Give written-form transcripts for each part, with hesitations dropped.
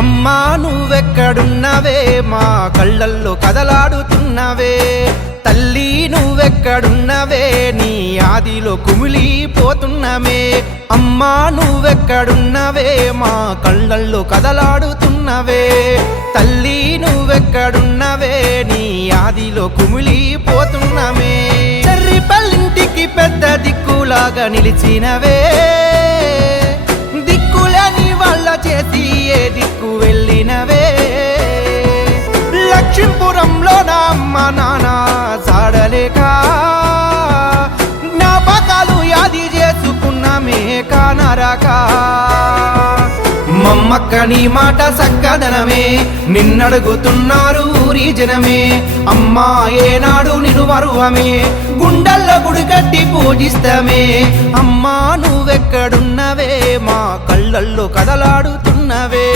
అమ్మా నువ్వెక్కడున్నవే మా కళ్ళల్లో కదలాడుతున్నవే, తల్లి నువ్వెక్కడున్నవే నీ ఆదిలో కుమిలిపోతున్నమే. అమ్మా నువ్వెక్కడున్నవే మా కళ్ళల్లో కదలాడుతున్నవే, తల్లి నువ్వెక్కడున్నవే నీ ఆదిలో కుమిలిపోతున్నమే. చెర్రిపల్లింటికి పెద్ద దిక్కులాగా నిలిచినవే, దిక్కులని వాళ్ళ చేసి ఏ దిక్కు వెళ్ళినవే. లక్ష్మీపురంలో నా అమ్మ నాన్న సాడలేక జ్ఞాపకాలు యాది చేసుకున్నామే కానరాక. మమ్మక్క నీ మాట సక్కదనమే, నిన్నడుగుతున్నారు ఊరి జనమే. అమ్మా ఏనాడు నిన్ను మరువమే, గుండెల్లో గుడి కట్టి పూజిస్తమే. అమ్మా నువ్వెక్కడున్నవే మా కళ్ళల్లో కదలాడుతున్నవే,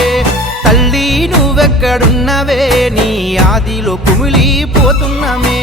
తల్లి నువ్వెక్కడున్నవే నీ ఆదిలో కుమిలిపోతున్నమే.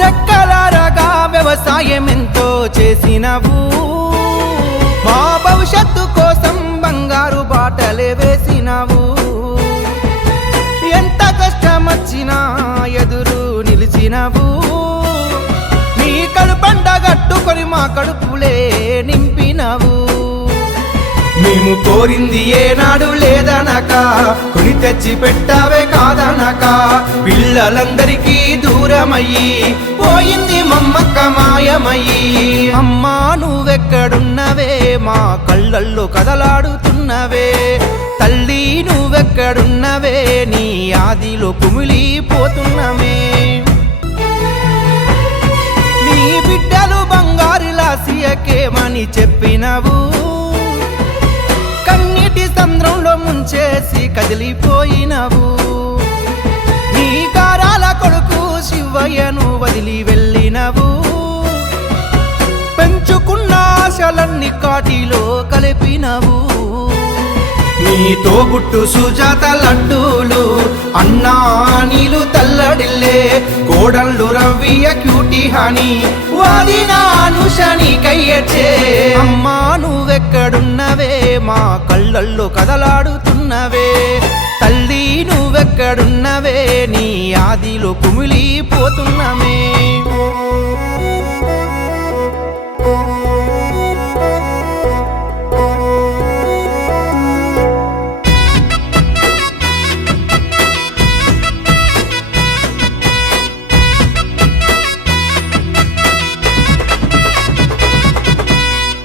రెక్కలారగా వ్యవసాయం ఎంతో చేసినవు, మా భవిష్యత్తు కోసం బంగారు బాటలే వేసినవు. ఎంత కష్టమొచ్చినా ఎదురు నిలిచినవు, నీ కడుపండ గట్టుకొని మా కడుపులే నింపినవు. మేము కోరింది ఏనాడు లేదనక, కొని తెచ్చి పెట్టావే కాదనక. పిల్లలందరికీ దూరమయ్యి పోయింది మమ్మక్క మాయమయ్యి. అమ్మా నువ్వెక్కడున్నవే మా కళ్ళల్లో కదలాడుతున్నవే, తల్లి నువ్వెక్కడున్నవే నీ ఆదిలో కుమిలిపోతున్నమే. నీ బిడ్డలు బంగారులా సీయకేమని చెప్పినవు, కన్నీటి సంద్రంలో ముంచేసి కదిలిపోయినవు. నీ గారాల కొడుకు శివయ్యను వదిలి వెళ్ళినవు, పెంచుకున్న ఆశలన్నీ కాటిలో కలిపినవు. నీతో గుట్టు సుజాత లడ్డూలు అన్నా నీలు తల్లడిల్లే, కోడళ్ళు రవ్వియ క్యూటీ హాని వాదిన అనుషని కయ్యచ్చే. అమ్మా నువ్వెక్కడున్నవే మా కళ్ళల్లో కదలాడుతున్నవే, తల్లి నువ్వెక్కడున్నవే నీ ఆదిలో కుమిలిపోతున్నమే.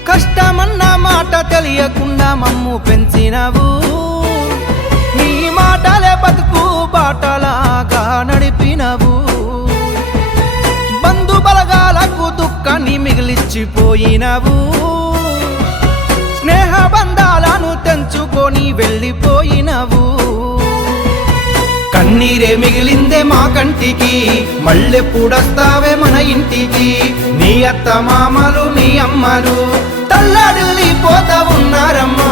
కష్టమన్న మాట తెలియకుండా మమ్ము పెంచినవు, నీ మాటలే బతుకు బాటలాగా నడిపినవు. బంధు బలగాలకు దుఃఖాన్ని మిగిలిచ్చిపోయినవు, స్నేహ బంధాలను తెంచుకొని వెళ్ళిపోయినవు. కన్నీరే మిగిలిందే మా కంటికి, మళ్ళెప్పుడొస్తావే మన ఇంటికి. నీ అత్త మామలు నీ అమ్మలు తల్లడిల్లిపోతా ఉన్నారమ్మా.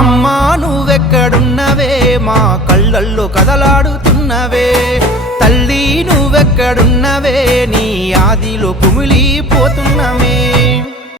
అమ్మా నువ్వెక్కడున్నవే మా కళ్ళల్లో కదలాడుతున్నవే, తల్లి నువ్వెక్కడున్నవే నీ ఆదిలో కుమిలిపోతున్నమే.